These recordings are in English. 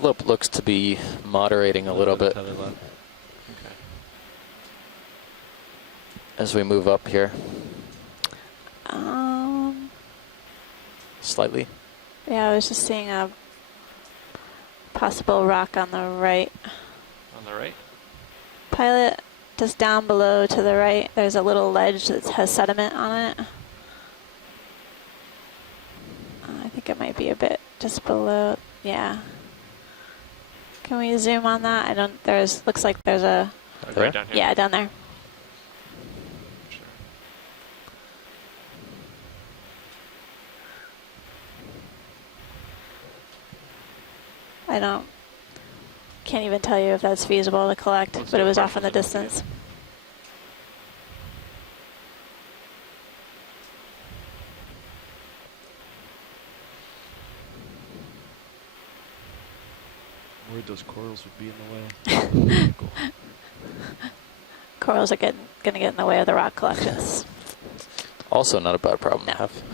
slope looks to be moderating a little bit as we move up here. Slightly. Yeah, I was just seeing a possible rock on the right. On the right? Pilot, just down below to the right, there's a little ledge that has sediment on it. I think it might be a bit just below, yeah. Can we zoom on that? I don't, looks like there's a... Right down here? Yeah, down there. Sure. Can't even tell you if that's feasible to collect, but it was off in the distance. Worried those corals would be in the way. Cool. Corals are going to get in the way of the rock collections. Also not a bad problem to have.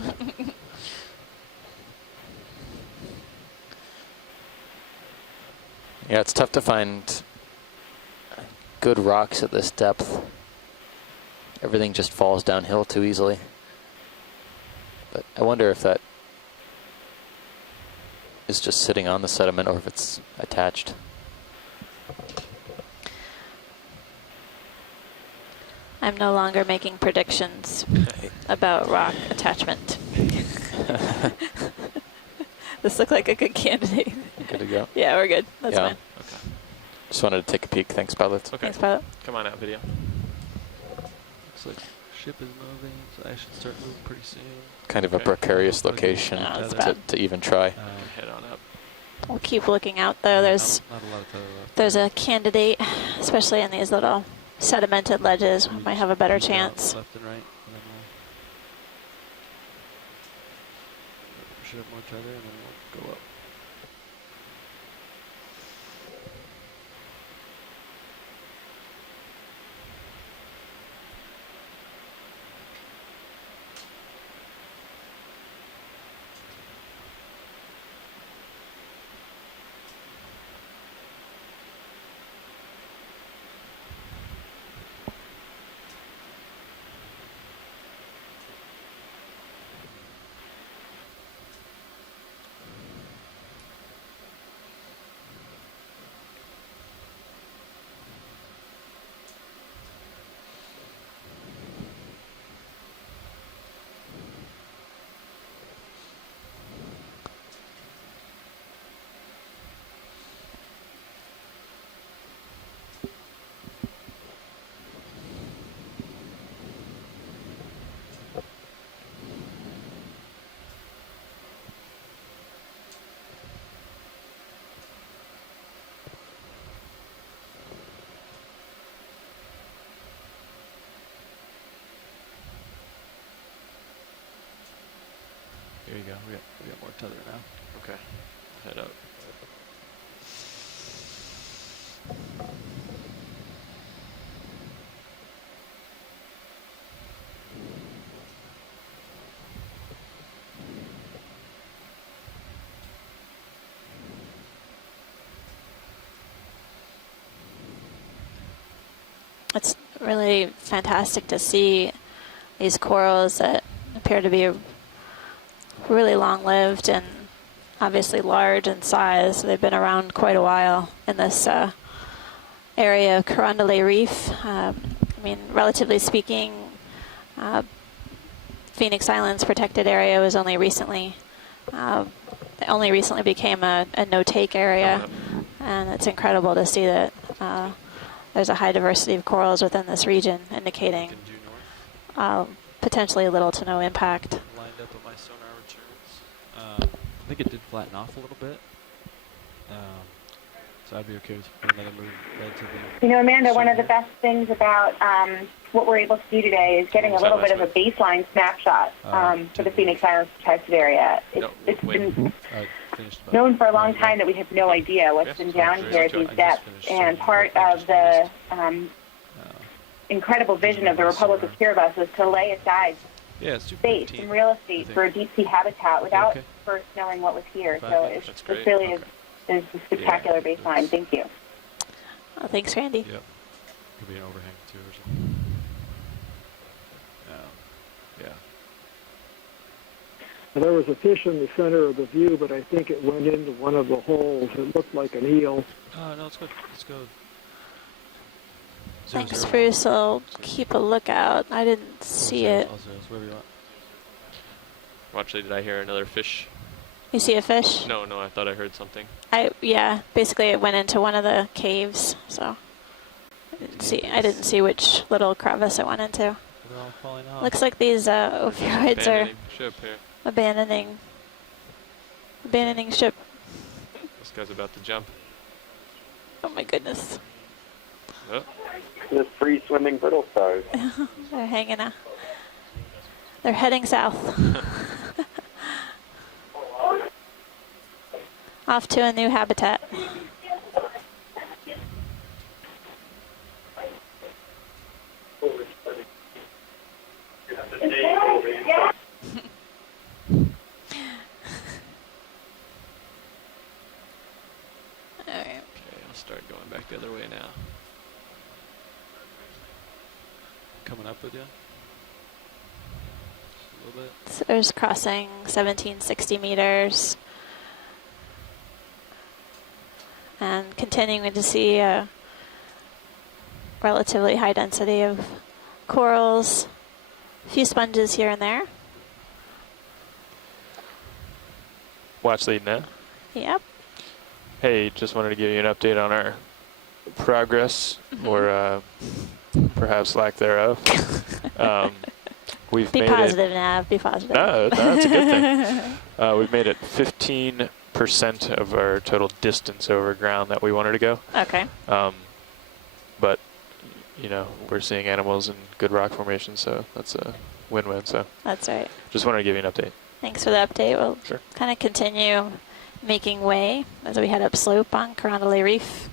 Yeah, it's tough to find good rocks at this depth. Everything just falls downhill too easily. But I wonder if that is just sitting on the sediment or if it's attached. I'm no longer making predictions about rock attachment. This looked like a good candidate. Good to go. Yeah, we're good. That's fine. Okay. Just wanted to take a peek. Thanks, pilots. Okay. Thanks, pilot. Come on out, video. Looks like ship is moving, so I should start moving pretty soon. Kind of a precarious location to even try. Head on up. We'll keep looking out though. There's Not a lot of tether left. there's a candidate, especially in these little sedimented ledges. We might have a better chance. Left and right. And then we should have more tether, and then we'll go up. Here you go. We got more tether now. Okay. Head up. It's really fantastic to see these corals that appear to be really long-lived and obviously large in size. They've been around quite a while in this area of Carondelet Reef. I mean, relatively speaking, Phoenix Island's protected area was only recently became a no-take area, and it's incredible to see that there's a high diversity of corals within this region, indicating potentially little to no impact. Lined up with my sonar returns. I think it did flatten off a little bit. So I'd be okay with another move relatively. You know, Amanda, one of the best things about what we're able to do today is getting a little bit of a baseline snapshot for the Phoenix Islands protected area. It's been known for a long time that we have no idea what's been down here at these depths, and part of the incredible vision of the Republic of Kiribati was to lay aside space and real estate for deep sea habitat without first knowing what was here. So it really is is a spectacular baseline. Thank you. Oh, thanks, Randy. Yep. Could be an overhang too or something. Yeah. There was a fish in the center of the view, but I think it went into one of the holes. It looked like an eel. No, it's good. Let's go. Thanks, Bruce. I'll keep a lookout. I didn't see it. Wherever you want. Well, actually, did I hear another fish? You see a fish? No, I thought I heard something. Yeah, basically it went into one of the caves, so I didn't see which little crevice it went into. They're all falling off. Looks like these opioids are Ship here. abandoning ship. This guy's about to jump. Oh my goodness. Oh. The free swimming brittle stars. They're hanging out. They're heading south. Off to a new habitat. Okay, I'll start going back the other way now. Coming up with you. Just a little bit. So there's crossing 1760 meters. And continuing to see a relatively high density of corals, a few sponges here and there. Watch lead now. Yep. Hey, just wanted to give you an update on our progress, or perhaps lack thereof. We've Be made positive, Nav. Be positive. No, that's a good thing. We've made it 15% of our total distance over ground that we wanted to go. Okay. But, you know, we're seeing animals in good rock formation, so that's a win-win. So That's right. just wanted to give you an update. Thanks for the update. We'll Sure. kind of continue making way as we head upslope on Carondelet Reef.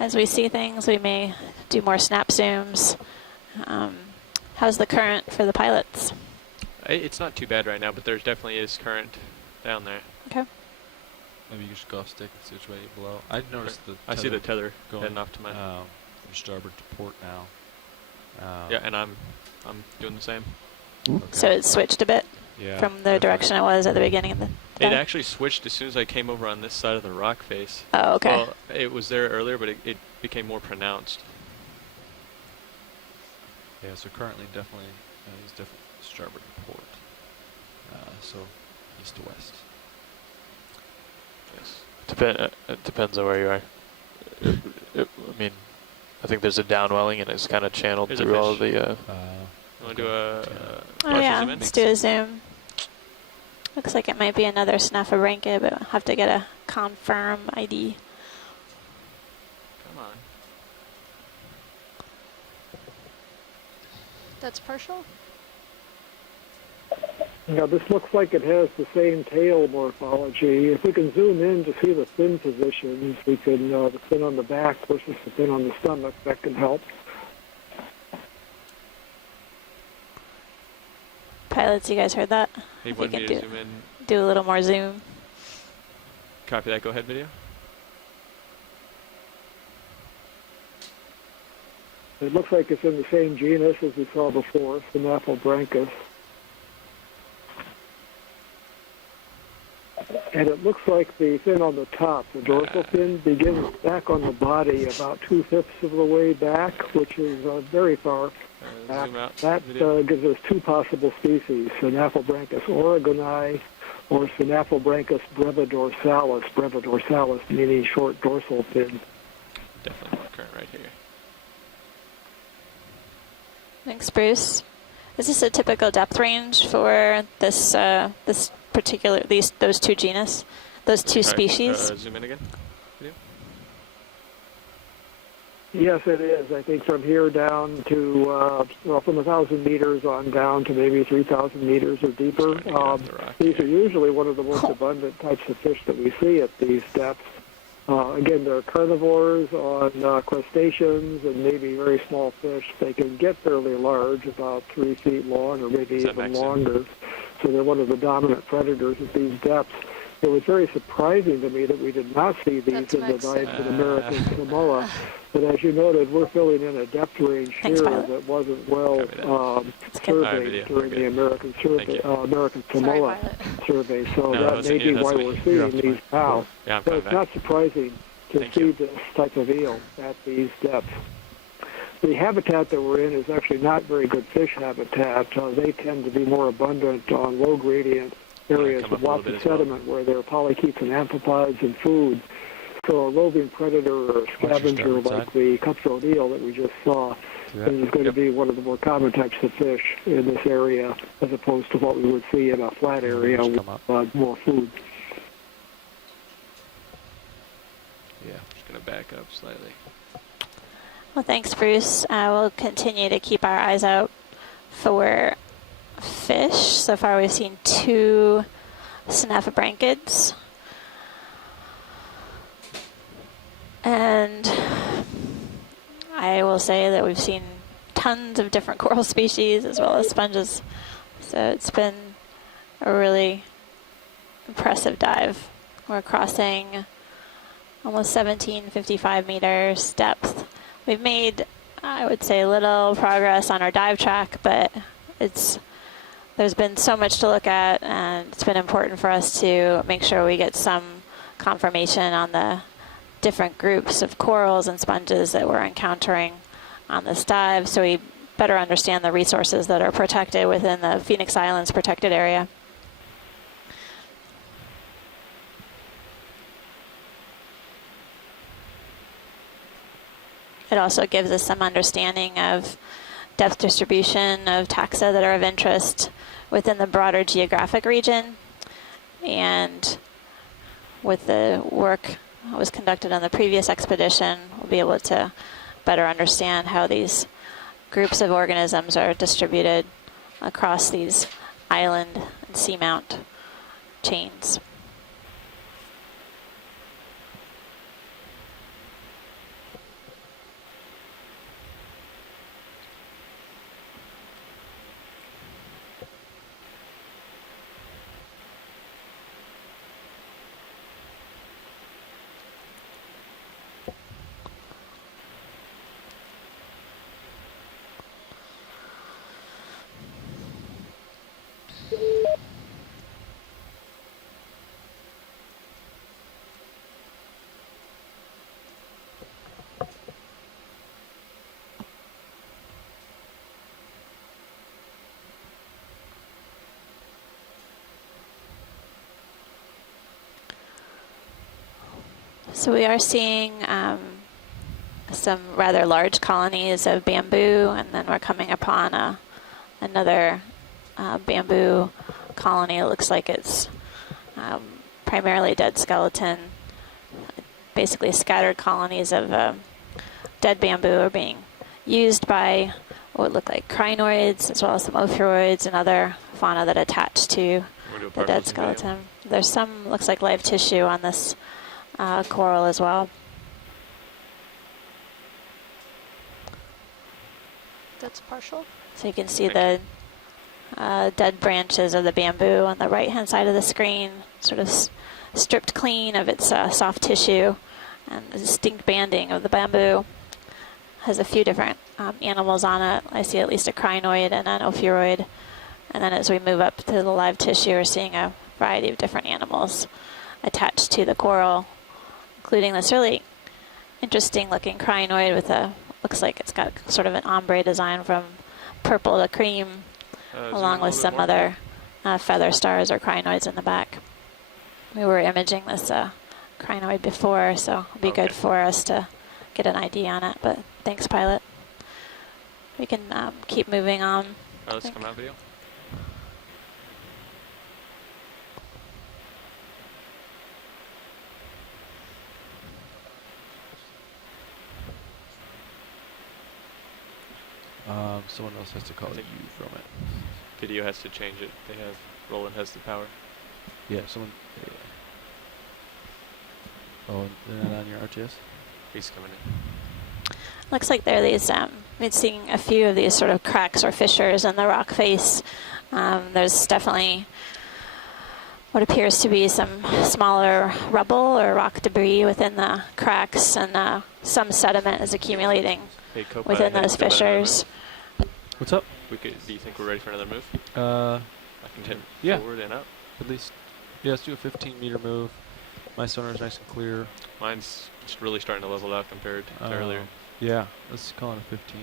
As we see things, we may do more snap zooms. How's the current for the pilots? It's not too bad right now, but there definitely is current down there. Okay. Maybe you should go off stick and see which way you blow. I noticed the I see the tether going heading off to my. from starboard to port now. Yeah, and I'm doing the same. Okay. So it switched a bit Yeah, from the definitely. direction it was at the beginning of the It day? actually switched as soon as I came over on this side of the rock face. Oh, okay. Well, it was there earlier, but it became more pronounced. Yeah, so currently definitely he's definitely starboard to port. So east to west. Yes. It depends on where you are. I mean, I think there's a downwelling, and it's kind of channeled There's a through all fish. the... You want to do a Oh yeah, zoom in? let's do a zoom. Looks like it might be another Snaffabranca, but we'll have to get a confirm ID. Come on. That's partial? Now, this looks like it has the same tail morphology. If we can zoom in to see the fin positions, we can, the fin on the back versus the fin on the stomach, that can help. Pilots, you guys heard that? Hey, If we wanted me can to zoom in. do a little more zoom. Copy that. Go ahead, video. It looks like it's in the same genus as we saw before, Snaffabranchus. And it looks like the fin on the top, the dorsal fin, begins back on the body about 2/5 of the way back, which is very far back. Zoom out. That Video. gives us two possible species, Snaffabranchus oregoni or Snaffabranchus brevidorsalis meaning short dorsal fin. Definitely more current right here. Thanks, Bruce. Is this a typical depth range for this those two genus, those two All right, species? zoom in again. Video. Yes, it is. I think from here down to, from 1,000 meters on down to maybe 3,000 meters or deeper. Starting to get off the rock These here. are usually one of the most abundant types of fish that we see at these depths. Again, they're carnivores on crustaceans and maybe very small fish. They can get fairly large, about 3 feet long or maybe Is that even maximum? longer. so they're one of the dominant predators at these depths. It was very surprising to me that we did not see these in the diets of American Samoa. But as you noted, we're filling in a depth range here that wasn't well surveyed during the American survey, American Samoa survey. So that may be why we're seeing these now. But it's not surprising to see this type of eel at these depths. The habitat that we're in is actually not very good fish habitat. They tend to be more abundant on low gradient areas with lots of sediment where there are polychaetes and amphipods and food. So a roving predator or a scavenger like the cutthroat eel that we just saw is going to be one of the more common types of fish in this area as opposed to what we would see in a flat area with more food. Yeah, I'm just going to back up slightly. Well, thanks, Bruce. We'll continue to keep our eyes out for fish. So far, we've seen 2 snaphobranchids. And I will say that we've seen tons of different coral species as well as sponges. So it's been a really impressive dive. We're crossing almost 1755 meters depth. We've made, I would say, little progress on our dive track, but there's been so much to look at, and it's been important for us to make sure we get some confirmation on the different groups of corals and sponges that we're encountering on this dive, so we better understand the resources that are protected within the Phoenix Islands protected area. It also gives us some understanding of depth distribution of taxa that are of interest within the broader geographic region. And with the work that was conducted on the previous expedition, we'll be able to better understand how these groups of organisms are distributed across these island and seamount chains. So we are seeing some rather large colonies of bamboo, and then we're coming upon another bamboo colony. It looks like it's primarily dead skeleton. Basically scattered colonies of dead bamboo are being used by what look like crinoids as well as some ophiuroids and other fauna that attach to the dead skeleton. There's some, looks like live tissue on this coral as well. That's partial. So you can see the dead branches of the bamboo on the right hand side of the screen, sort of stripped clean of its soft tissue, and the distinct banding of the bamboo. Has a few different animals on it. I see at least a crinoid and an ophiuroid. And then as we move up to the live tissue, we're seeing a variety of different animals attached to the coral, including this really interesting looking crinoid with a, looks like it's got sort of an ombre design from purple to cream, along with some other feather stars or crinoids in the back. We were imaging this crinoid before, so it'll be good for us to get an ID on it, but thanks, pilot. We can keep moving on. Let's come out video. Someone else has to call you from it. Video has to change it. They have, Roland has the power. Yeah, someone. Yeah. Oh, they're not on your RTS? He's coming in. Looks like there are these been seeing a few of these sort of cracks or fissures in the rock face. There's definitely what appears to be some smaller rubble or rock debris within the cracks, and some sediment is accumulating within those fissures. What's up? Do you think we're ready for another move? I can hit yeah, forward and up. At least, yeah. Let's do a 15-meter move. My sonar's nice and clear. Mine's just really starting to level out compared to earlier. Yeah, let's call it a 15.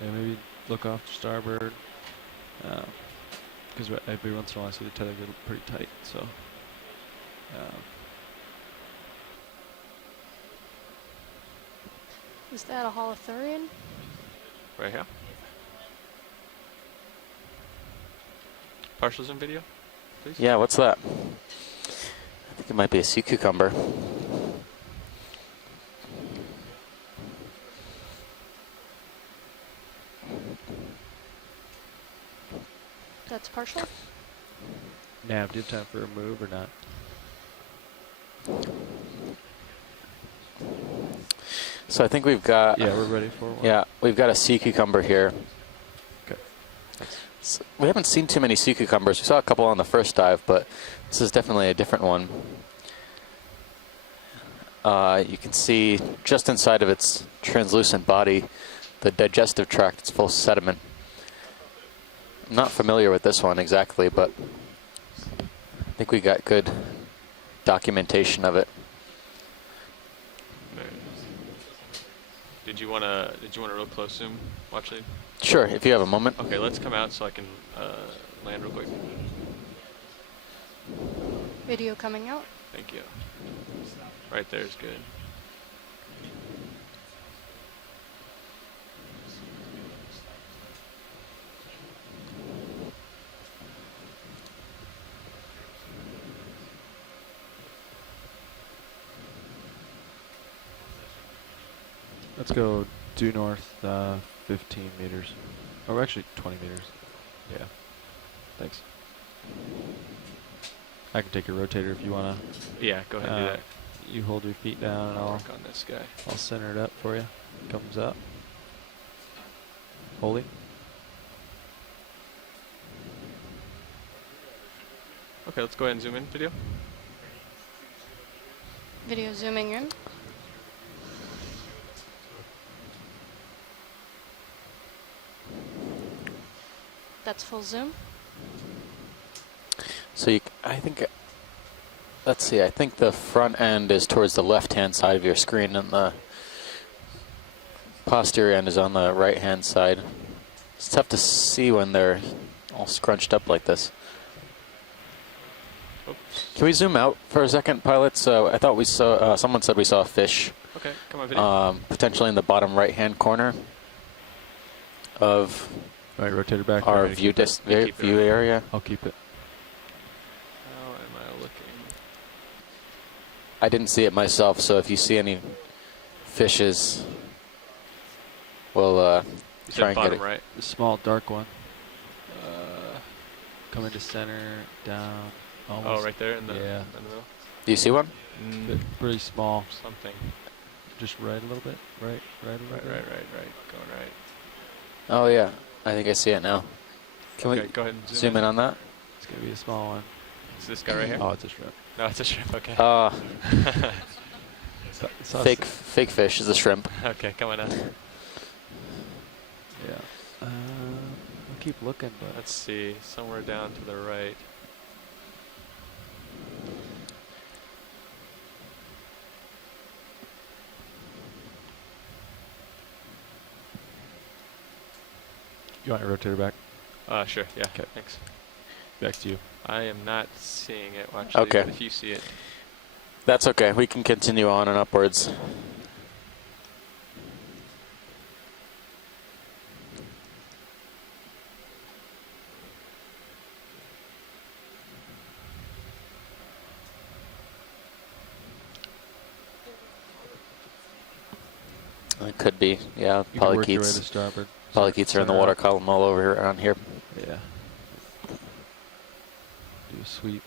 Yeah, maybe look off to starboard. Because every once in a while I see the tether get pretty tight, so. Is that a holothurian? Right here. Partials in video, please? Yeah, what's that? I think it might be a sea cucumber. That's partial? Nav, do you have time for a move or not? So I think we've got... Yeah, we're ready for one. Yeah, we've got a sea cucumber here. Okay. So we haven't seen too many sea cucumbers. We saw a couple on the first dive, but this is definitely a different one. You can see just inside of its translucent body, the digestive tract, it's full of sediment. I'm not familiar with this one exactly, but I think we got good documentation of it. Did you want a real close zoom? Watch it. Sure, if you have a moment. Okay, let's come out so I can land real quick. Video coming out. Thank you. Right there is good. Let's go due north 15 meters. Or actually 20 meters. Yeah. Thanks. I can take your rotator if you want to. Yeah, go ahead and do that. You hold your feet down and I'll work on this guy. I'll center it up for you. Comes up. Holding. Okay, let's go ahead and zoom in video. Video zooming in. That's full zoom. So I think, let's see, I think the front end is towards the left-hand side of your screen and the posterior end is on the right-hand side. It's tough to see when they're all scrunched up like this. Oops. Can we zoom out for a second, pilots? I thought we saw, someone said we saw a fish. Okay, come on, video. Potentially in the bottom right-hand corner of rotator back. our view area. I'll keep it. How am I looking? I didn't see it myself, so if you see any fishes, we'll try and get it. Right. The small dark one. Come into center, down. Almost. Oh, right there in the, yeah. in the middle. Do you see one? Pretty small. Something. Just right a little bit. Right a little bit. Right. Going right. Oh yeah, I think I see it now. Can Okay, we go ahead and zoom in on that? It's gonna be a small one. Is this guy right here? Oh, it's a shrimp. No, it's a shrimp. Okay. Fake fish is a shrimp. Okay, come on out. Yeah. I'll keep looking, but Let's see. Somewhere down to the right. you want your rotator back? Sure. Yeah. Okay. Thanks. Back to you. I am not seeing it. Watch Okay. if you see it. That's okay. We can continue on and upwards. It could be, yeah. You can work your way to Polychaetes. starboard. Polychaetes are in the Center water up. column all over around here. Yeah. Do a sweep.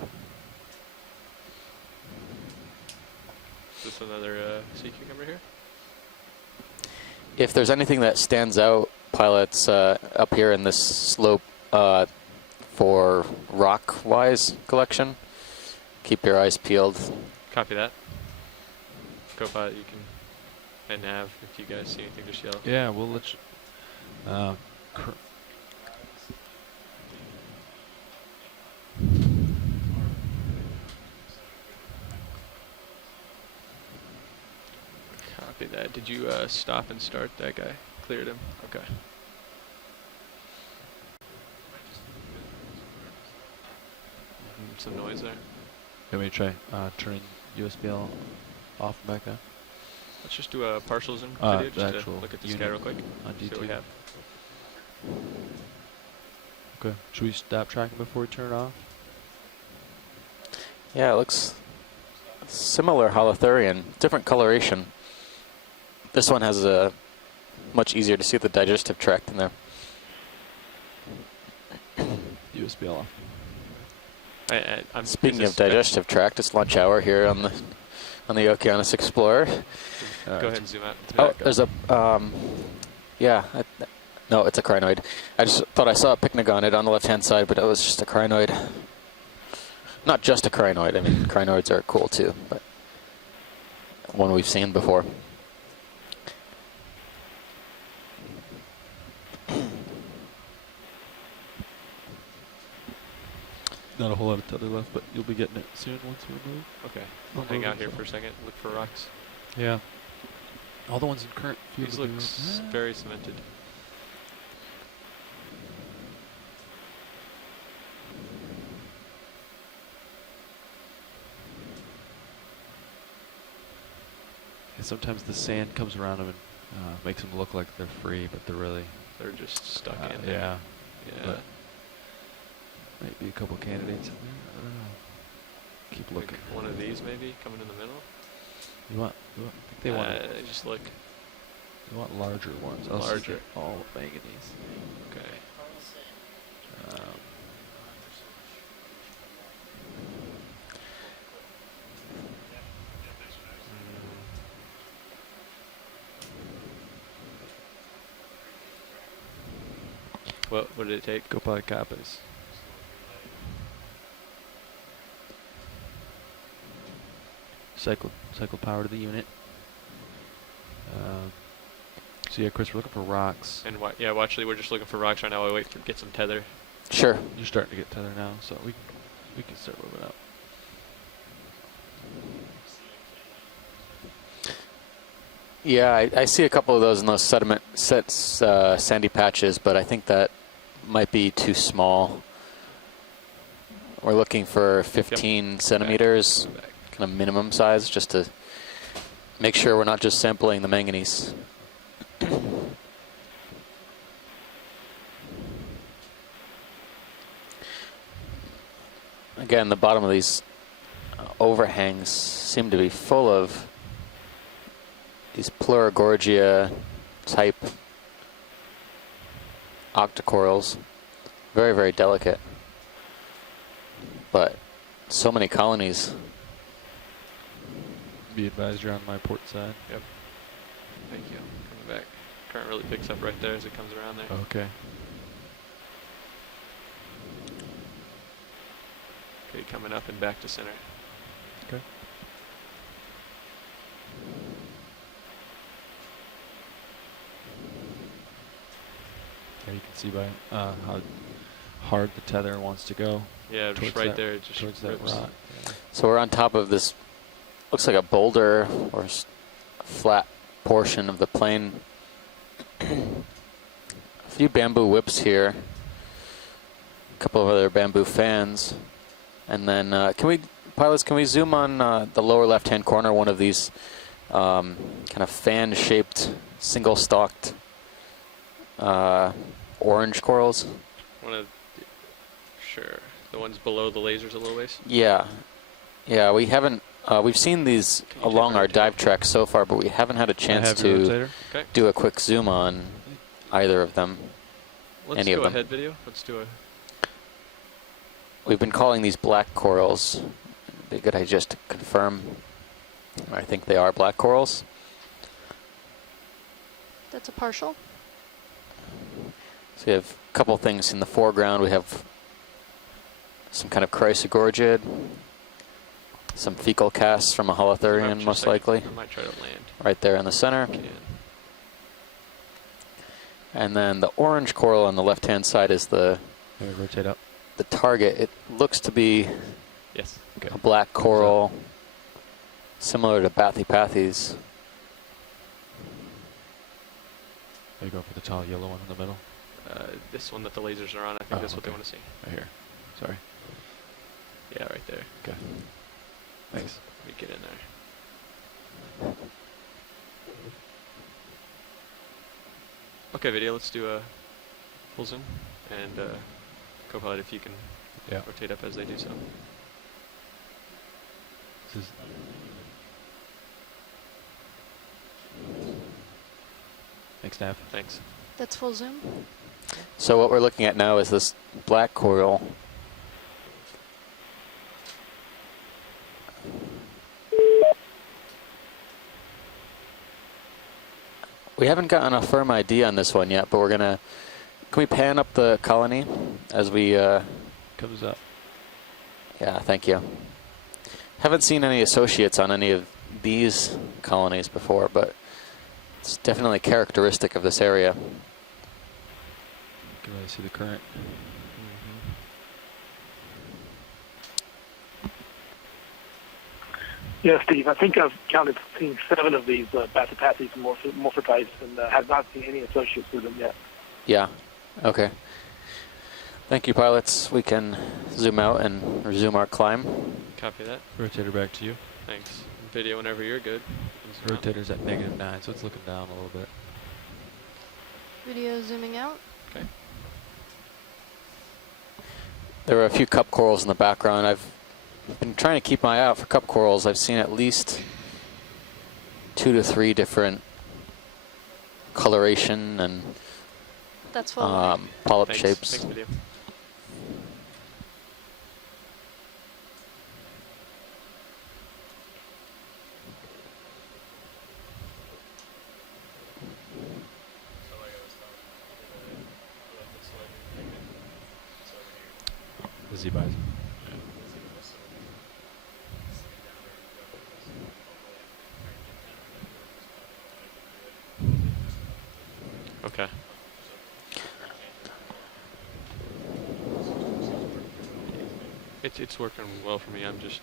Is this another sea cucumber here? If there's anything that stands out, pilots, up here in this slope for rock-wise collection, keep your eyes peeled. Copy that. Co-pilot, you can, and nav, if you guys see anything, just yell. Yeah, we'll let you. Copy that. Did you stop and start that guy? Cleared him? Okay. Some noise there. Let me try turning USBL off and back on. Let's just do a partial zoom video The just to actual look at the sky real quick. on See what we D2. have. Okay. Should we stop tracking before we turn it off? Yeah, it looks similar holothurian, different coloration. This one has a much easier to see the digestive tract in there. USBL off. I'm Speaking of digestive tract, it's lunch hour here on the Okeanos Explorer. Go ahead and zoom out. Oh, there's a yeah. No, it's a crinoid. I just thought I saw a pycnogon on the left-hand side, but it was just a crinoid. Not just a crinoid. I mean, crinoids are cool too, but one we've seen before. Not a whole lot of tether left, but you'll be getting it soon once we move. Okay. I'll hang out here for a second. Look for rocks. Yeah. All the ones in current field. These look very cemented. And sometimes the sand comes around them and makes them look like they're free, but They're just stuck in there. Yeah. Yeah. But might be a couple candidates in there. I don't know. Keep Like looking. one of these maybe coming in the middle. I think they want. Just look. They want larger ones. Larger. All manganese. Okay. What did it take? Go by copies. Cycle power to the unit. So yeah, Chris, we're looking for rocks. And yeah, actually, we're just looking for rocks right now. While we wait to get some tether. Sure. You're starting to get tether now, so we can start moving up. Yeah, I see a couple of those in those sediment sandy patches, but I think that might be too small. We're looking for 15 centimeters, kind of minimum size, just to make sure we're not just sampling the manganese. Again, the bottom of these overhangs seem to be full of these Pleurogorgia type octocorals. Very, very delicate. But so many colonies. Be advised you're on my port side. Yep. Thank you. Coming back. Current really picks up right there as it comes around there. Okay. Okay, coming up and back to center. Okay. Yeah, you can see by how hard the tether wants to go. Yeah, just right there. It just towards that rips. rock. Yeah. So we're on top of this, looks like a boulder or flat portion of the plain. A few bamboo whips here. A couple of other bamboo fans. And then pilots, can we zoom on the lower left-hand corner, one of these kind of fan-shaped, single-stalked orange corals? Sure. The ones below the lasers a little ways? Yeah. Yeah, we haven't, we've seen these along our dive track so far, but we haven't had a chance to do a quick zoom on either of them. Let's do a head video. Let's do a... We've been calling these black corals. It'd be a good idea just to confirm. I think they are black corals. That's a partial. So we have a couple things in the foreground. We have some kind of chrysogorgid, some fecal casts from a holothurian, most likely. I might try to land. Right there in the center. And then the orange coral on the left-hand side is the rotate up. The target. It looks to be yes. Okay. A black coral, similar to Bathypathes. Are you going for the tall yellow one in the middle? This one that the lasers are on, I think that's what they want to see. Right here. Sorry. Yeah, right there. Okay. Thanks. Let me get in there. Okay, video, let's do a full zoom. And Copilot, if you can rotate up as they do so. This is Thanks, Nav. Thanks. That's full zoom. So what we're looking at now is this black coral. We haven't gotten a firm ID on this one yet, but we're gonna. Can we pan up the colony as we? Comes up. Yeah, thank you. Haven't seen any associates on any of these colonies before, but it's definitely characteristic of this area. Can really see the current. Yeah, Steve, I think I've counted seeing 7 of these Bathypathes and morphotypes and have not seen any associates with them yet. Yeah, okay. Thank you, pilots. We can zoom out and resume our climb. Copy that. Rotator back to you. Thanks. Video whenever you're good. Rotator's at -9, so it's looking down a little bit. Video zooming out. Okay. There are a few cup corals in the background. I've been trying to keep my eye out for cup corals. I've seen at least 2 to 3 different coloration and That's full. polyp Thanks. shapes. Thanks, video. The Z-Bison. Okay. It's working well for me. I'm just,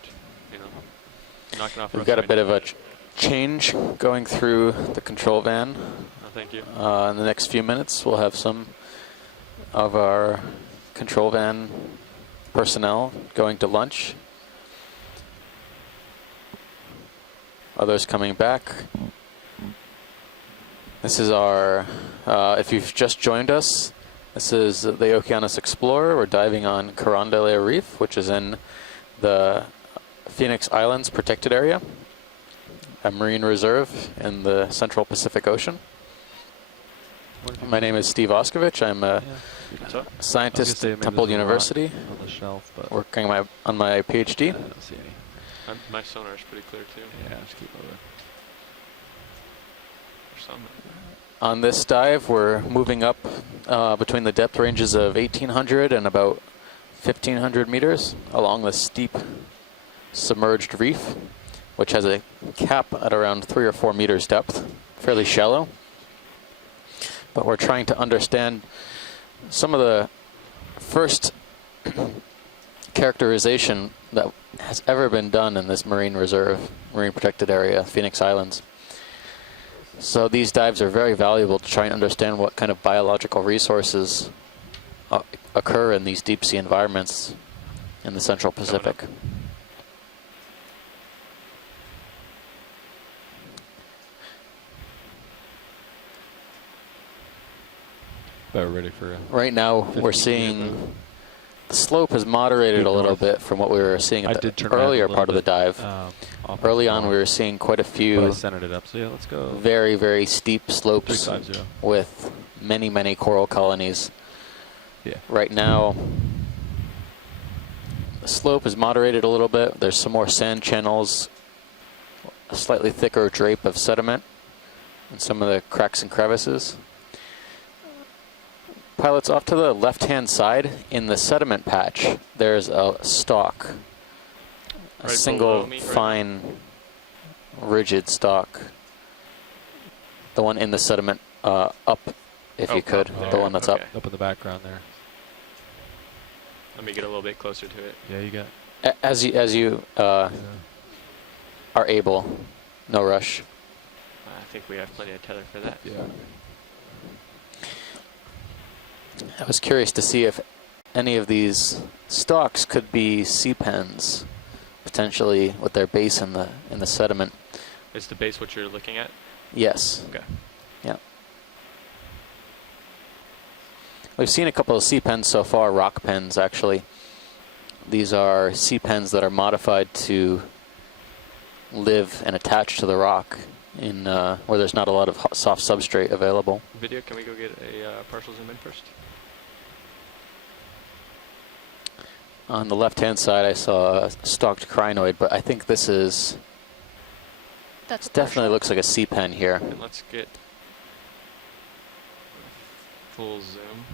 knocking off. We've got a bit of a change going through the control van. Oh, thank you. In the next few minutes, we'll have some of our control van personnel going to lunch. Others coming back. This is our, if you've just joined us, this is the Okeanos Explorer. We're diving on Carondelet Reef, which is in the Phoenix Islands protected area, a marine reserve in the central Pacific Ocean. My name is Steve Oskovich. I'm a scientist at Temple University, on the shelf, but working on my PhD. I don't see any. My sonar is pretty clear too. Yeah, just keep moving. There's some. On this dive, we're moving up between the depth ranges of 1,800 and about 1,500 meters along the steep submerged reef, which has a cap at around 3 or 4 meters depth, fairly shallow. But we're trying to understand some of the first characterization that has ever been done in this marine reserve, marine protected area, Phoenix Islands. So these dives are very valuable to try and understand what kind of biological resources occur in these deep sea environments in the Central Pacific. About ready for right now, we're seeing the slope has moderated a little bit from what we were seeing at the earlier part of the dive. Early on, we were seeing quite a few I centered it up, so yeah, let's go. Very, very steep slopes 350. with many, many coral colonies. Yeah. Right now, the slope is moderated a little bit. There's some more sand channels a slightly thicker drape of sediment in some of the cracks and crevices. Pilots, off to the left-hand side in the sediment patch, there's a stalk, a Right single below me, right? fine, rigid stalk. The one in the sediment, up, if you could, up the there, one that's okay. Up in the background there. Let me get a little bit closer to it. Yeah, you got. up. As you are able, no rush. I think we have plenty of tether for that. Yeah. I was curious to see if any of these stalks could be sea pens, potentially with their base in the sediment. Is the base what you're looking at? Yes. Okay. Yeah. We've seen a couple of sea pens so far, rock pens actually. These are sea pens that are modified to live and attach to the rock in where there's not a lot of soft substrate available. Video, can we go get a partial zoom in first? On the left-hand side, I saw a stalked crinoid, but I think this is That's definitely looks like a sea pen here. And let's get full zoom.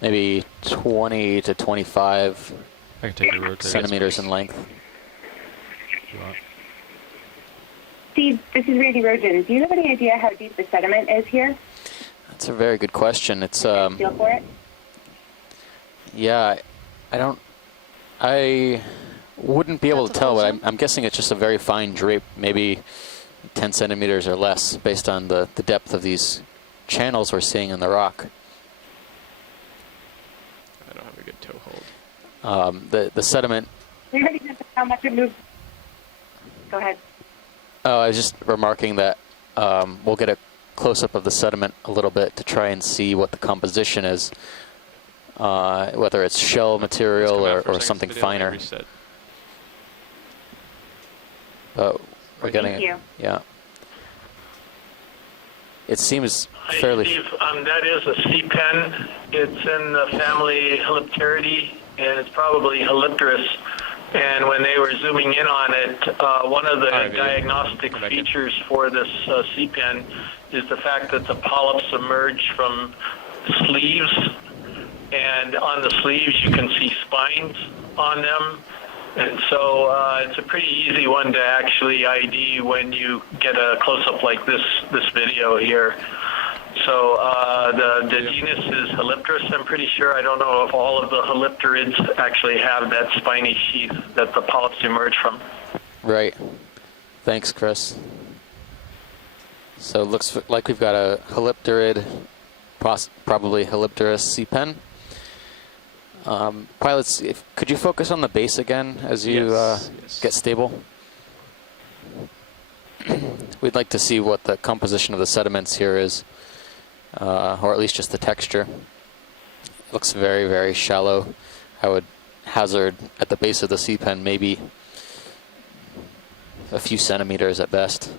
Maybe 20 to 25 I can take a rotator. centimeters in length. If you want. Steve, this is Randy Rogen. Do you have any idea how deep the sediment is here? That's a very good question. It's Feel for it? yeah, I wouldn't be able to That's a tell, full but zoom? I'm guessing it's just a very fine drape, maybe 10 centimeters or less, based on the depth of these channels we're seeing in the rock. I don't have a good toe hold. The sediment. Anybody know how much it moves? Go ahead. Oh, I was just remarking that we'll get a close-up of the sediment a little bit to try and see what the composition is, whether it's shell material Let's come out for a or second. something Video, let me finer. reset. But we're getting Thank you. yeah. It seems Hi, fairly. Steve. That is a sea pen. It's in the family Hylipteridae, and it's probably Hylipterus. And when they were zooming in on it, one of the All right, video. diagnostic Come back in. features for this sea pen is the fact that the polyps emerge from sleeves. And on the sleeves, you can see spines on them. And so it's a pretty easy one to actually ID when you get a close-up like this video here. So the genus is Hylipterus, I'm pretty sure. I don't know if all of the Hylipterids actually have that spiny sheath that the polyps emerge from. Right. Thanks, Chris. So it looks like we've got a Hylipterid, probably Hylipterus sea pen. Pilots, could you focus on the base again as you Yes. get stable? We'd like to see what the composition of the sediments here is, or at least just the texture. It looks very, very shallow. I would hazard at the base of the sea pen maybe a few centimeters at best.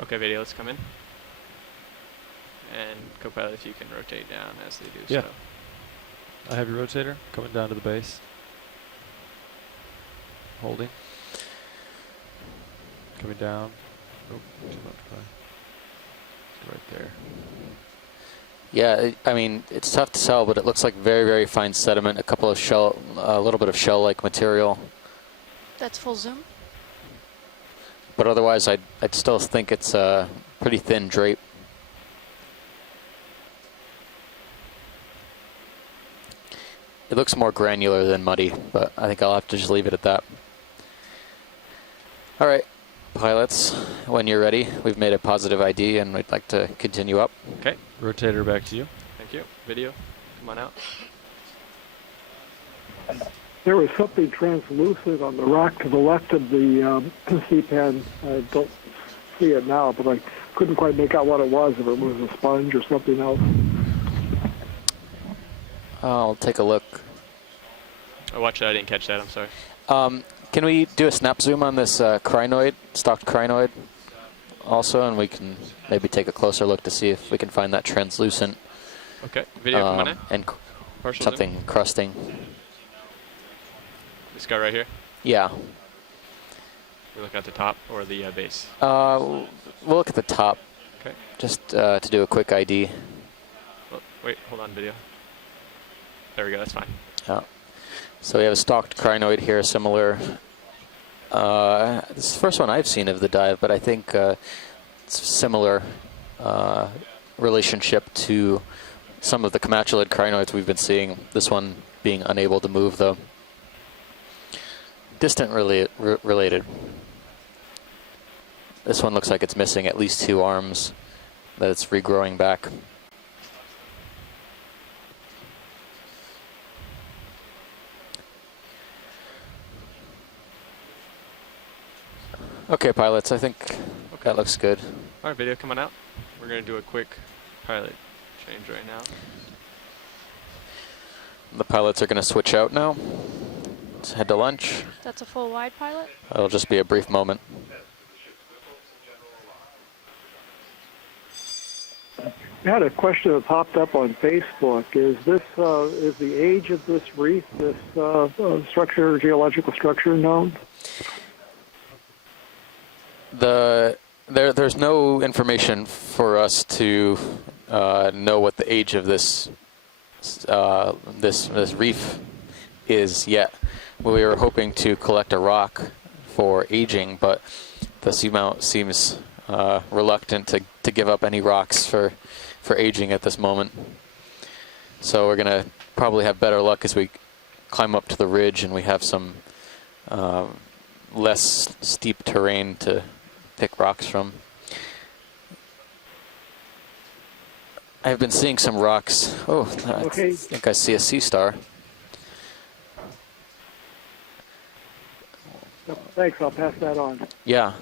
Okay, video, let's come in. And Copilot, if you can rotate down as they do Yeah. so. I have your rotator coming down to the base. Holding. Coming down. Oh, too much probably. Right there. Yeah, I mean, it's tough to tell, but it looks like very, very fine sediment, a little bit of shell-like material. That's full zoom. But otherwise, I'd still think it's a pretty thin drape. It looks more granular than muddy, but I think I'll have to just leave it at that. All right, pilots, when you're ready, we've made a positive ID and we'd like to continue up. Okay, Rotator back to you. thank you. Video, come on out. There was something translucent on the rock to the left of the sea pen. I don't see it now, but I couldn't quite make out what it was, if it was a sponge or something else. I'll take a look. Oh, watch that. I didn't catch that. I'm sorry. Can we do a snap zoom on this crinoid, stalked crinoid also, and we can maybe take a closer look to see if we can find that translucent Okay, video, come on in. and Partial something zoom. crusting. This guy right here? Yeah. We're looking at the top or the base? We'll look at the top. Okay. Just to do a quick ID. Oh, wait, hold on, video. There we go, that's fine. Yeah. So we have a stalked crinoid here, similar. This is the first one I've seen of the dive, but I think it's similar relationship to some of the comatulid crinoids we've been seeing. This one being unable to move, though. Distant related. This one looks like it's missing at least 2 arms, that it's regrowing back. Okay, pilots, I think that looks good. All right, video, come on out. We're going to do a quick pilot change right now. The pilots are going to switch out now. Let's head to lunch. That's a full wide pilot? It'll just be a brief moment. I had a question that popped up on Facebook. Is this is the age of this reef, this structure, geological structure, known? There's no information for us to know what the age of this reef is yet. We were hoping to collect a rock for aging, but the seamount seems reluctant to give up any rocks for aging at this moment. So we're gonna probably have better luck as we climb up to the ridge and we have some less steep terrain to pick rocks from. I've been seeing some rocks. Oh, Okay. I think I see a sea star. Thanks, I'll pass that on. Yeah.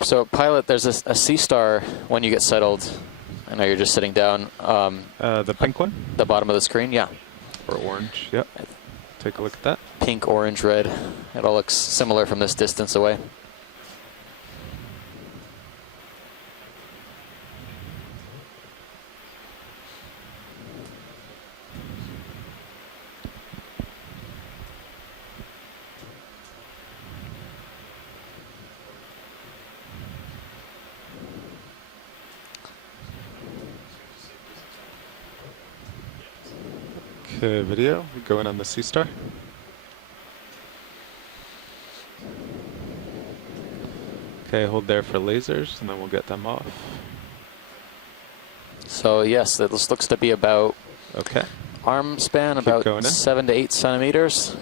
So, pilot, there's a sea star when you get settled. I know you're just sitting down. The pink one? The bottom of the screen, yeah. Or orange, yep. Take a look at that. Pink, orange, red. It all looks similar from this distance away. Okay, video. We go in on the sea star. Okay, hold there for lasers, and then we'll get them off. So yes, this looks to be about arm span, Keep about 7 to 8 centimeters.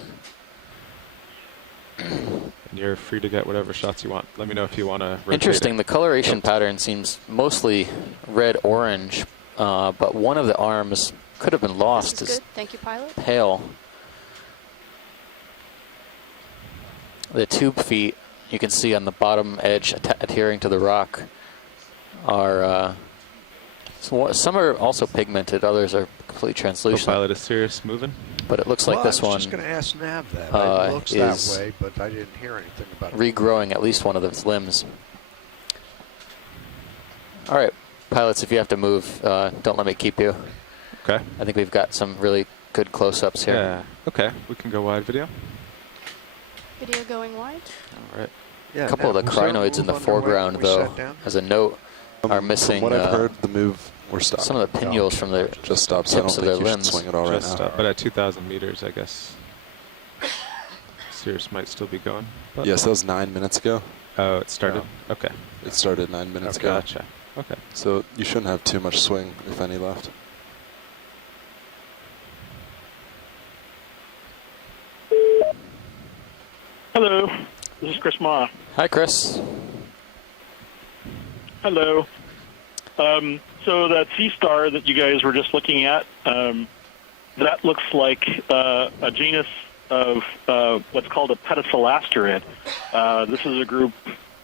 And you're free to get whatever shots you want. Let me know if you want to rotate Interesting, it. the coloration pattern seems mostly red-orange, but one of the arms could have been lost. This is good. Thank you, pilot. Pale. The tube feet, you can see on the bottom edge adhering to the rock, are some are also pigmented, others are completely translucent. Pilot is serious moving. But it looks like this I was one just going to ask Nav that. It looks that way, but I didn't hear anything about it. Regrowing at least one of its limbs. All right, pilots, if you have to move, don't let me keep you. Okay. I think we've got some really good close-ups here. Yeah. Okay. We can go wide video. Video going wide. All right. A couple of the crinoids in the foreground, though, as a note, are missing. From what I've heard, the move we're stopping. Some of the pinnules from the just stopped. So I don't tips of their think you should limbs. swing it all right now. But at 2,000 meters, I guess Cirrus might still be going. But Yes, that was 9 minutes ago. Oh, it started. Okay. It started 9 minutes ago. Gotcha. Okay. So you shouldn't have too much swing, if any, left. Hello, this is Chris Ma. Hi, Chris. Hello. So that sea star that you guys were just looking at, that looks like a genus of what's called a pedicelasterid. This is a group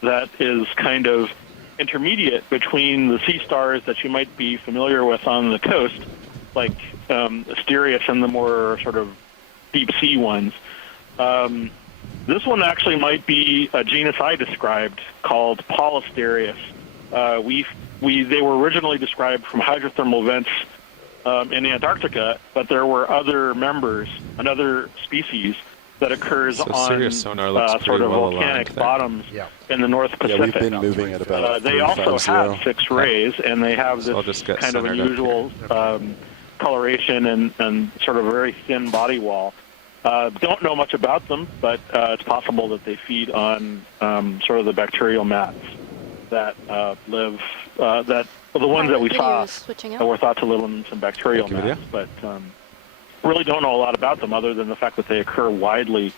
that is kind of intermediate between the sea stars that you might be familiar with on the coast, like Asterias and the more sort of deep sea ones. This one actually might be a genus I described called Polyasterias. They were originally described from hydrothermal vents in Antarctica, but there were other members, another species that occurs So on Sirius sonar looks sort pretty of well volcanic aligned there. bottoms in the North Pacific. Yeah, we've been moving at about They also 350. have fixed rays, and they have So I'll this just get kind of centered up unusual coloration and sort of a very thin body wall. Don't know much about them, but it's possible that they feed on sort of the bacterial mats that live, that the ones that we saw were thought to live in some bacterial mats, but really don't know a lot about them other than the fact that they occur widely.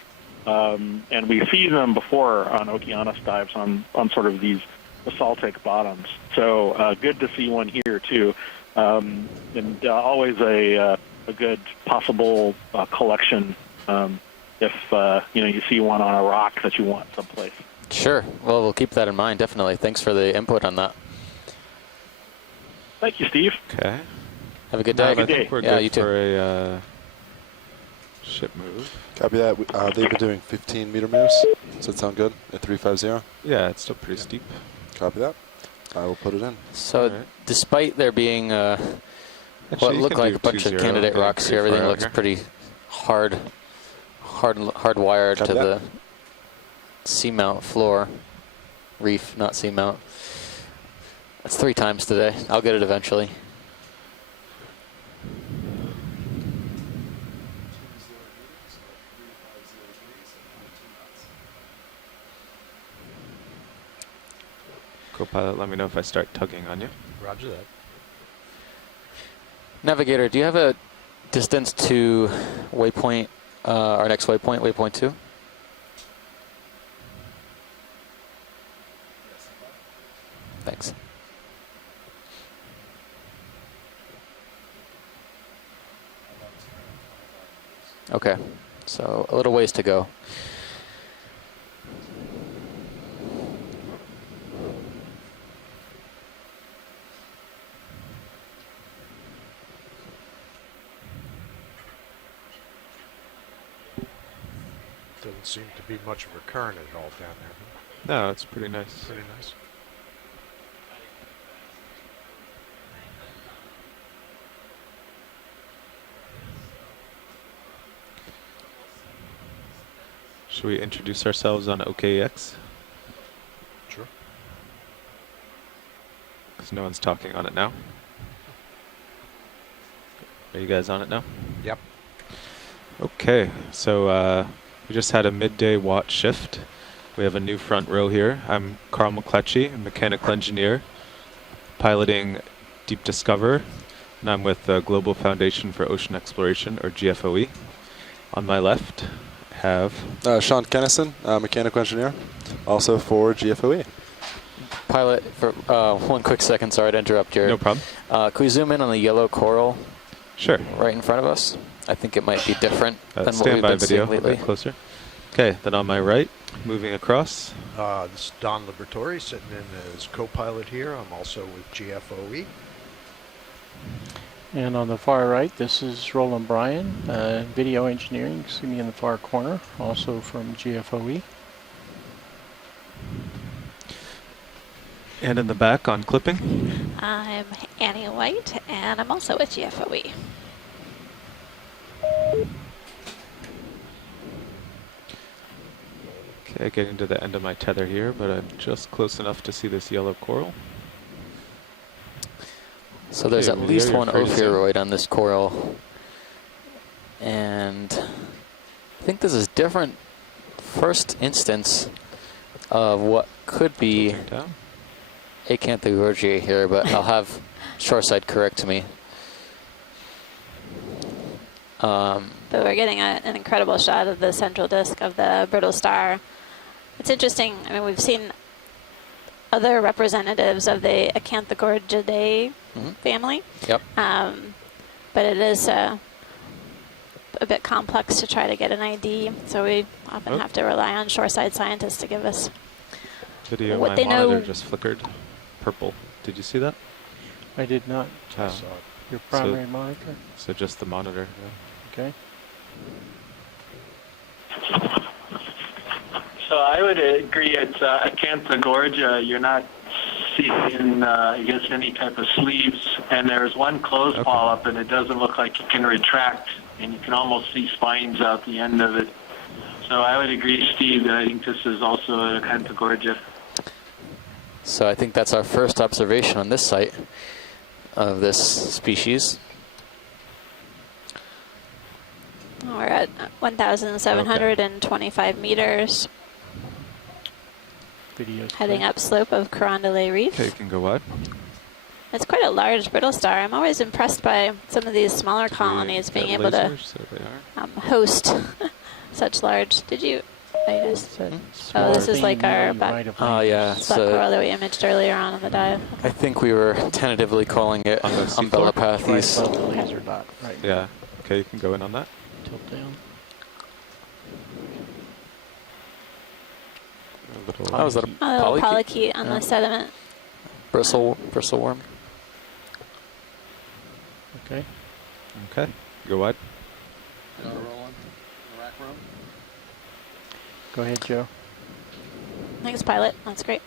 And we've seen them before on Okeanos dives on sort of these basaltic bottoms. So good to see one here, too. And always a good possible collection if you see one on a rock that you want someplace. Sure. Well, we'll keep that in mind, definitely. Thanks for the input on that. Thank you, Steve. Okay. Have a good day. I think we're Yeah, good you too. for a ship move. Copy that. They've been doing 15-meter moves. Does that sound good at 350? Yeah, it's still pretty steep. Copy that. I will put it in. So, despite there being what you look can like do a bunch of 2-0, candidate getting rocks pretty here, everything far out looks here. pretty hardwired Copy to that. the seamount floor. Reef, not seamount. That's 3 times today. I'll get it eventually. Co-pilot, let me know if I start tugging on you. Roger that. Navigator, do you have a distance to waypoint, our next waypoint, waypoint 2? Thanks. Okay, so a little ways to go. Doesn't seem to be much of a current at all down there. No, it's pretty nice. Pretty nice. Should we introduce ourselves on OKX? Sure. Because no one's talking on it now. Are you guys on it now? Yep. Okay, so we just had a midday watch shift. We have a new front row here. I'm Carl McCletchy, a mechanical engineer, piloting Deep Discover, and I'm with the Global Foundation for Ocean Exploration, or GFOE. On my left, have Sean Kennison, mechanical engineer, also for GFOE. Pilot, for 1 quick second, sorry to interrupt your... No problem. Can we zoom in on the yellow coral? Sure. Right in front of us? I think it might be different than what we've standby been video seeing a lately. bit closer. Okay, then on my right, moving across. This is Don Liberatore sitting in as co-pilot here. I'm also with GFOE. And on the far right, this is Roland Bryan, video engineering. You see me in the far corner, also from GFOE. And in the back on clipping. I'm Annie White, and I'm also with GFOE. Okay, getting to the end of my tether here, but I'm just close enough to see this yellow coral. So there's Okay, at least you're one free to zoom. ophiuroid on this coral. And I think this is different first instance of what could be Acanthogorgia here, but I'll have shoreside correct me. But we're getting an incredible shot of the central disk of the brittle star. It's interesting. I mean, we've seen other representatives of the Acanthogorgidae family. Yep. But it is a bit complex to try to get an ID, so we often have to rely on shoreside scientists to give us Video, what my they monitor know. just flickered purple. Did you see that? I did not. Oh. Your primary monitor? So just the monitor. Okay. So I would agree it's Acanthogorgia. You're not see in, I guess, any type of sleeves. And there's one closed polyp, and it doesn't look like it can retract, and you can almost see spines out the end of it. So I would agree, Steve, that I think this is also a Acantagorgia. So I think that's our first observation on this site of this species. We're at 1,725 meters. Video's Heading clear. upslope of Carondelet Reef. Okay, you can go wide. It's quite a large brittle star. I'm always impressed by some of these smaller colonies being able to host such large. Did you? Oh, this is like our black yeah. coral that we imaged earlier on in the dive. I think we were tentatively calling it Umbellapathes. Right. Yeah. Okay, you can go in on that. Tilt down. Oh, is that a little polychaete? polychaete on the sediment. Bristleworm. Okay. Okay, go wide. Go ahead, Joe. Thanks, pilot. That's great.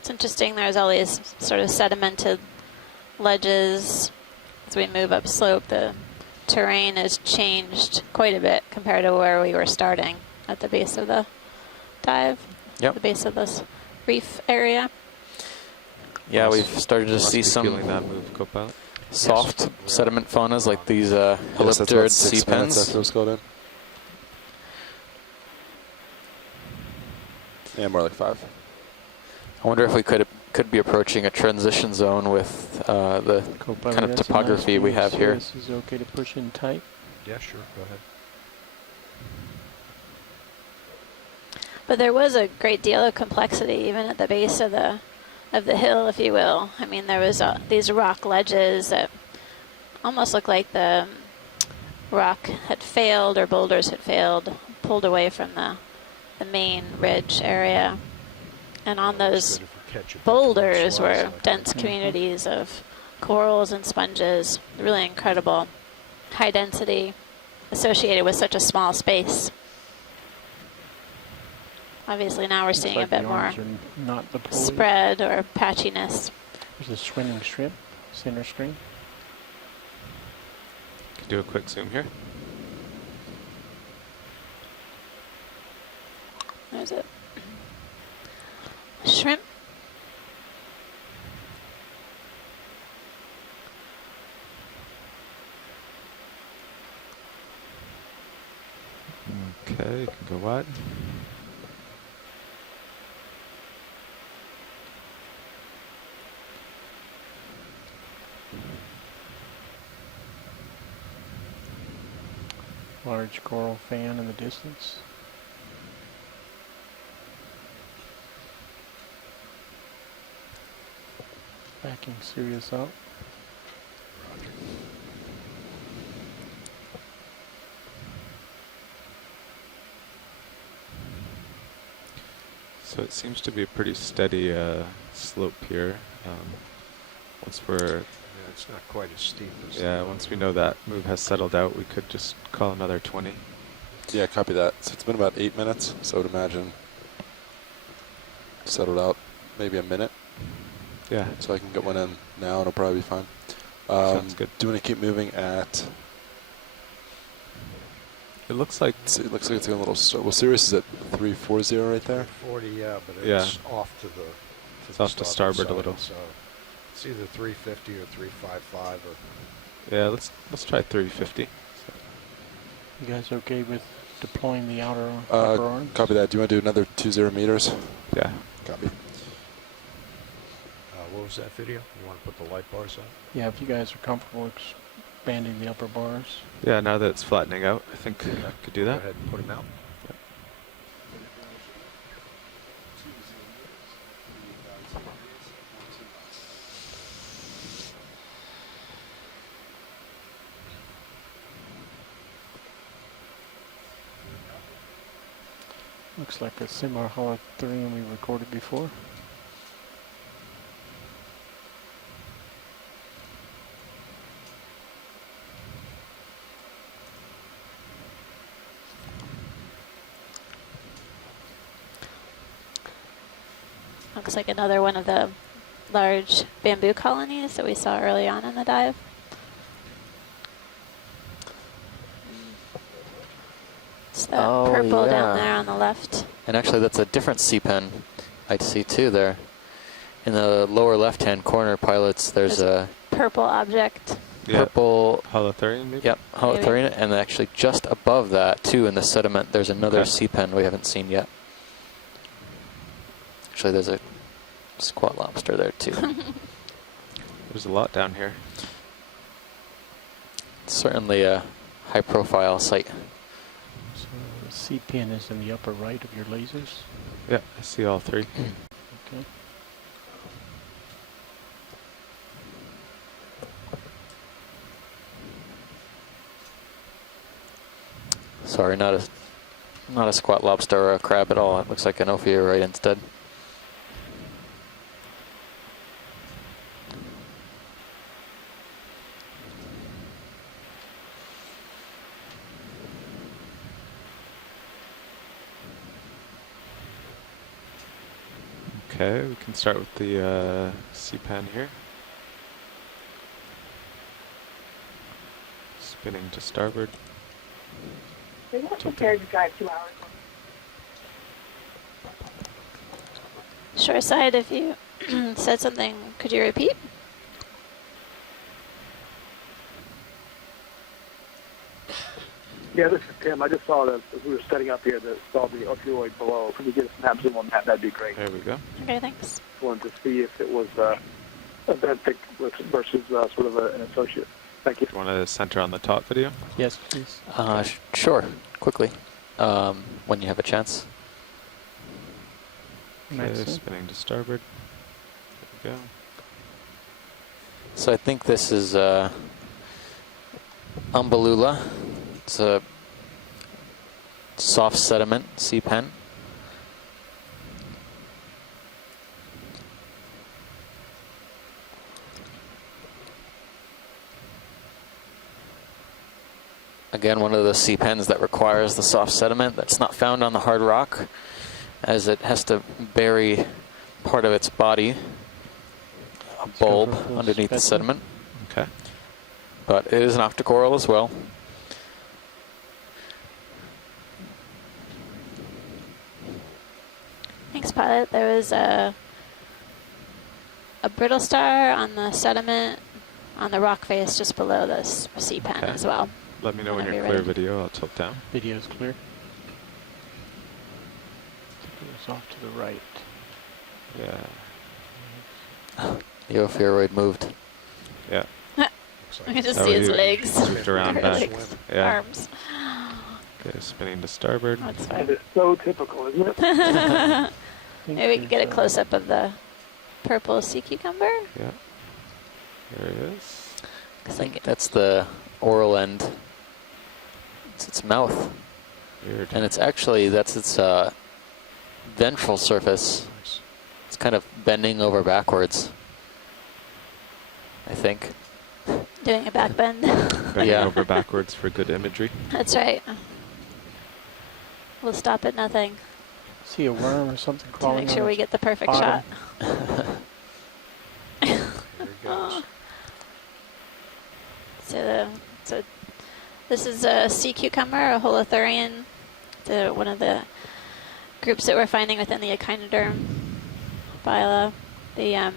It's interesting. There's all these sort of sedimented ledges. As we move upslope, the terrain has changed quite a bit compared to where we were starting at the base of the dive. Yep. The base of this reef area. Yeah, we've started to see some feeling that move, co-pilot. soft sediment faunas like these Yes, that's about ellipterid 6 sea minutes pens. after it was called in. Yeah, more like 5. I wonder if we could be approaching a transition zone with the Co-pilot, kind of that's a topography nice we view. have here. This is okay to push in tight. Yeah, sure. Go ahead. But there was a great deal of complexity even at the base of the hill, if you will. I mean, there was these rock ledges that almost looked like the rock had failed or boulders had failed, pulled away from the main ridge area. And on those boulders were dense communities of corals and sponges, really incredible high density associated with such a small space. Obviously now we're seeing a bit more spread or patchiness. There's a swimming shrimp, center screen. Can do a quick zoom here. There's a shrimp. Okay, you can go wide. Large coral fan in the distance. Backing Sirius up. So it seems to be a pretty steady slope here. Once we're Yeah, it's not quite as steep as once we know that move has settled out, we could just call another 20. Yeah, copy that. So it's been about 8 minutes, so I would imagine settled out maybe a minute. Yeah. So I can get one in now, and it'll probably be fine. Sounds good. Do you want to keep moving at? It looks like it looks like it's going a little. Well, Sirius is at 340 right there. 40, yeah, but Yeah. it's off to the. It's off to starboard a side, little. So it's either 350 or 355 or. Yeah, let's try 350. You guys okay with deploying the outer upper arm? Copy that. Do you want to do another 20 meters? Yeah. Copy. What was that video? You want to put the light bars on? Yeah, if you guys are comfortable expanding the upper bars. Yeah, now that it's flattening out, I think I could do that. Go ahead and put them out. Yep. Looks like a similar holothurium we recorded before. Looks like another one of the large bamboo colonies that we saw early on in the dive. It's that purple down there on the left. And actually, that's a different sea pen I see too there. In the lower left-hand corner, pilots, there's a purple object. Purple holothurian, maybe? Yep, holothurian, and actually just above that, too, in the sediment, there's another sea pen we haven't seen yet. Actually, there's a squat lobster there, too. There's a lot down here. It's certainly a high-profile site. So the sea pin is in the upper right of your lasers? Yeah, I see all three. Okay. Sorry, not a squat lobster or a crab at all. It looks like an ophiuroid instead. Okay, we can start with the sea pan here. Spinning to starboard. They're not prepared to drive 2 hours. Shore side, if you said something, could you repeat? Yeah, this is Tim. I just saw that as we were setting up here, that saw the opioid below. If we could get a snap zoom on that, that'd be great. There we go. Okay, thanks. Wanted to see if it was a benthic versus sort of an associate. Thank you. Do you want to center on the top video? Yes, please. Sure, quickly, when you have a chance. Okay, spinning to starboard. There we go. So I think this is Umbellula. It's a soft sediment sea pen. Again, one of the sea pens that requires the soft sediment that's not found on the hard rock, as it has to bury part of its body, a bulb underneath the sediment. Okay. But it is an octocoral as well. Thanks, pilot. There was a brittle star on the sediment on the rock face just below this sea pen as well. Let me know when Whenever you're you're clear ready. video, I'll tilt down. Video's clear. It's off to the right. Yeah. The ophiuroid moved. Yeah. I can just see his legs. Moved around back. Legs, Yeah. arms. Okay, spinning to starboard. That's And fine. it's so typical, isn't it? Maybe we can get a close-up of the purple sea cucumber. Yeah. There it is. I think that's the oral end. It's its mouth. Weird. And it's actually, that's its ventral surface. It's kind of bending over backwards, I think. Doing a back bend. Bending Yeah. over backwards for good imagery. That's right. We'll stop at nothing See a worm or something to crawling make sure on we its get the perfect bottom. shot. There it goes. So this is a sea cucumber, a holothurian. One of the groups that we're finding within the echinoderm phyla. The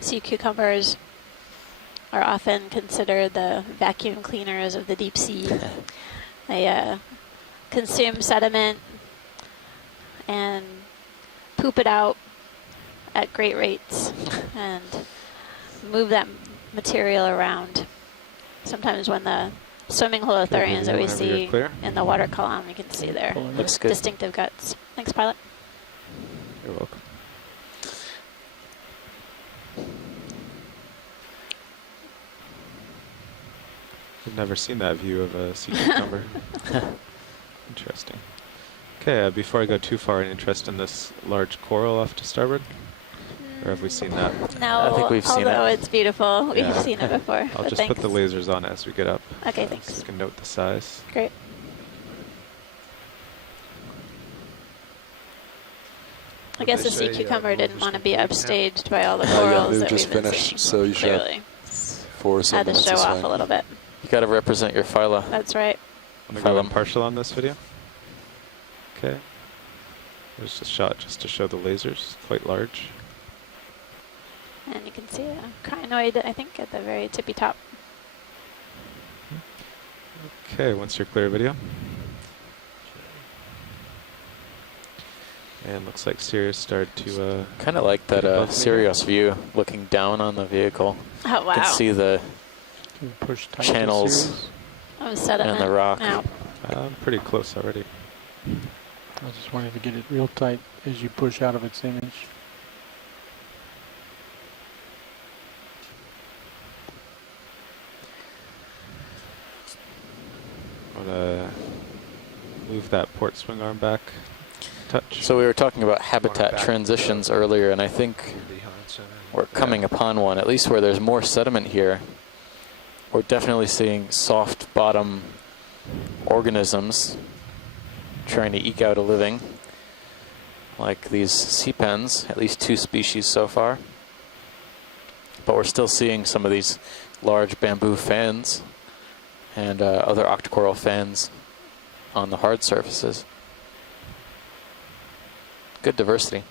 sea cucumbers are often considered the vacuum cleaners of the deep sea. They consume sediment and poop it out at great rates and move that material around. Sometimes when the swimming holothurians that we whenever you're see clear. in the water column, you can see their Looks good. distinctive guts. Thanks, pilot. You're welcome. I've never seen that view of a sea cucumber. Interesting. Okay, before I go too far, any interest in this large coral off to starboard? Or have we seen that? No, I think we've seen although it. it's beautiful, we've Yeah. seen it before. I'll but just thanks. put the lasers on as we get up. Okay, So thanks. you can note the size. Great. I guess the sea cucumber didn't want to be upstaged by all the Yeah, corals move that just we've been finished, seeing. so you should have Clearly. 4 or so Had to minutes show to off swing. a little bit. You got to represent your phyla. That's right. I'm going to go impartial on this video. Okay. There's a shot just to show the lasers, quite large. And you can see a crinoid, I think, at the very tippy top. Okay, once you're clear, video. And looks like Sirius started to... kind of like that Sirius view, looking down on the vehicle. Oh, wow. You can see the Can you push tight to channels Sirius? Oh, sediment. and the rock. Now. I'm pretty close already. I just wanted to get it real tight as you push out of its image. I'm going to move that port swing arm back. Touch. So we were talking about habitat transitions earlier, and I think we're coming upon one, at least where there's more sediment here. We're definitely seeing soft bottom organisms trying to eke out a living, like these sea pens, at least 2 species so far. But we're still seeing some of these large bamboo fans and other octocoral fans on the hard surfaces. Good diversity.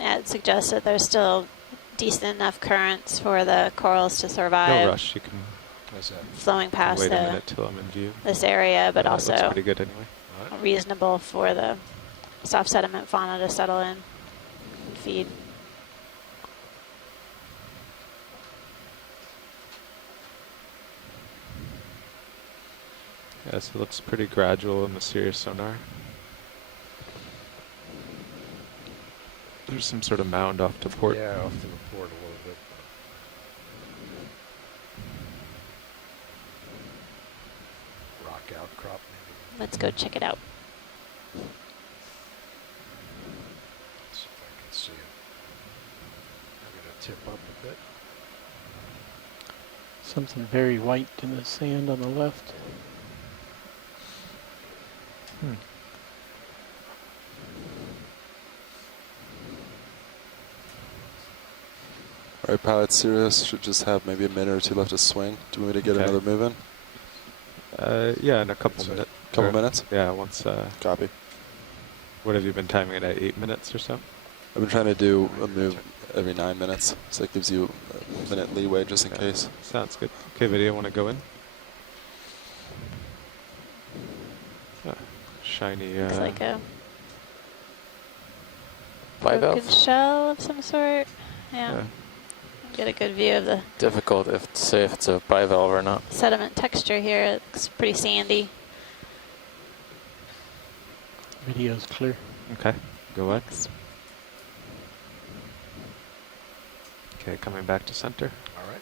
Yeah, it suggests that there's still decent enough currents for the corals to survive. No rush, you can flowing past wait a minute till I'm in view. this area, but It also looks pretty good anyway. reasonable for the soft sediment fauna to settle in and feed. Yes, it looks pretty gradual in the Sirius sonar. There's some sort of mound off to port. Yeah, off to the port a little bit. Rock outcrop maybe. Let's go check it out. Let's see if I can see it. I'm going to tip up a bit. Something very white in the sand on the left. All right, pilot Sirius should just have maybe a minute or 2 left to swing. Do you want me to get Okay. another move in? Yeah, in a couple minutes. Couple minutes? Yeah, once. Copy. What have you been timing it at? 8 minutes or so? I've been trying to do a move every 9 minutes, so it gives you a minute leeway just in case. Sounds good. Okay, video, want to go in? Shiny. Looks like a bivalve broken shell of some sort. Yeah. Get a good view of the Difficult to say if it's a bivalve or not. sediment texture here. It looks pretty sandy. Video's clear. Okay, go ahead. Okay, coming back to center. All right.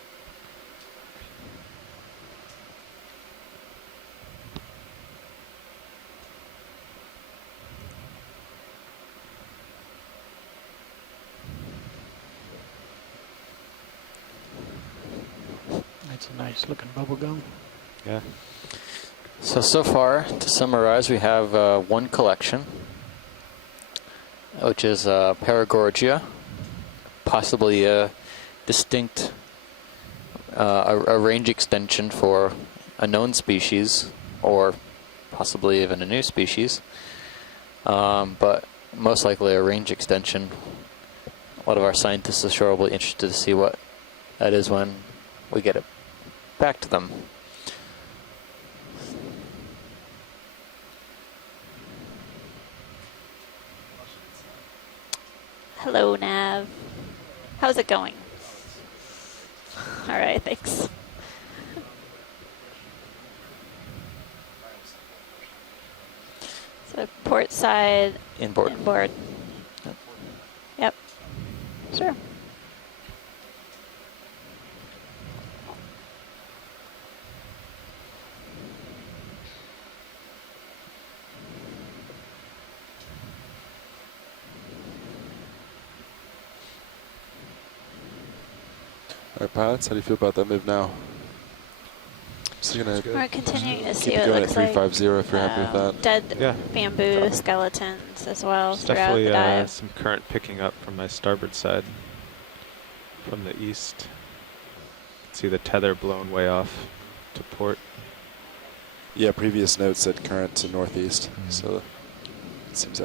That's a nice looking bubble gum. Yeah. So far, to summarize, we have one collection, which is Paragorgia, possibly a distinct, a range extension for a known species, or possibly even a new species, but most likely a range extension. A lot of our scientists ashore will be interested to see what that is when we get it back to them. Hello, Nav. How's it going? All right, thanks. So port side. Inboard. Inboard. Yep. Sure. All right, pilots, how do you feel about that move now? So you're gonna We're continuing to see keep it what going at looks like 350 if you're happy with that. dead bamboo skeletons as well It's throughout definitely the dive. some current picking up from my starboard side, from the east. You can see the tether blown way off to port. Yeah, previous notes said current to northeast, so it seems